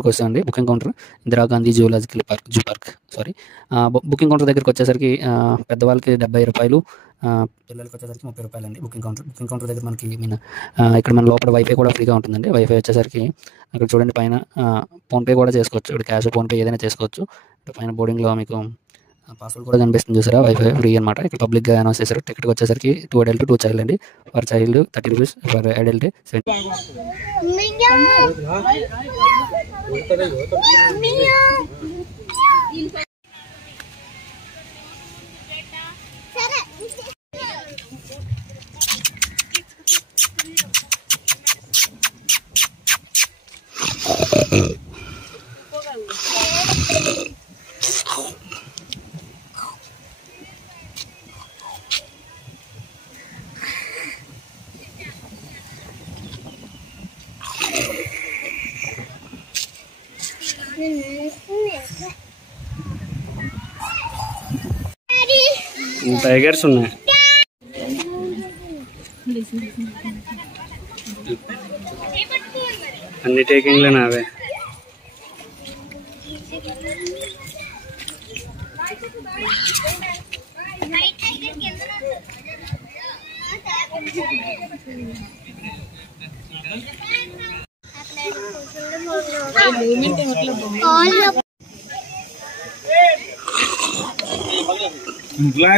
వస్తామండి. Booking counter Indira Gandhi zoo park booking counter దగ్గరికి వచ్చేసరికి పెద్దవాళ్ళకి రూ. 70, పిల్లలకి వచ్చేసరికి రూ. 30 అండి. బుకింగ్ కౌంటర్ దగ్గర మనకి ఇక్కడ మన లోపల వైఫై కూడా ఫ్రీగా ఉంటుందండి. వైఫై వచ్చేసరికి అక్కడ చూడండి పైన ఫోన్పే కూడా చేసుకోవచ్చు. ఇక్కడ క్యాష్ ఫోన్పే ఏదైనా చేసుకోవచ్చు. పైన బోర్డింగ్లో మీకు పాస్వర్డ్ కూడా కనిపిస్తుంది చూసారా, వైఫై ఫ్రీ అనమాట. ఇక్కడ పబ్లిక్గా అనౌన్స్ చేశారు. టికెట్కి వచ్చేసరికి 2 adult 2 child అండి. For child ₹30, for adult 70. Tigers ఉన్నాయి. అన్ని టేకింగ్లే నావే.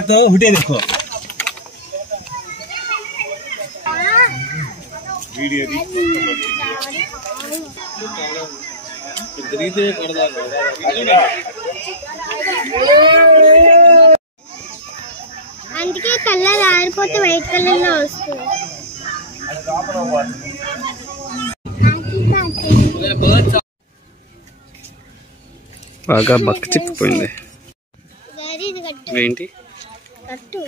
तो हुटे देखो वीडियो అందుకే కలర్ ఆరిపోతే వైట్ కలర్ లో వస్తుంది. బాగా బక్క చిక్కిపోయింది. ఏంటి కట్టు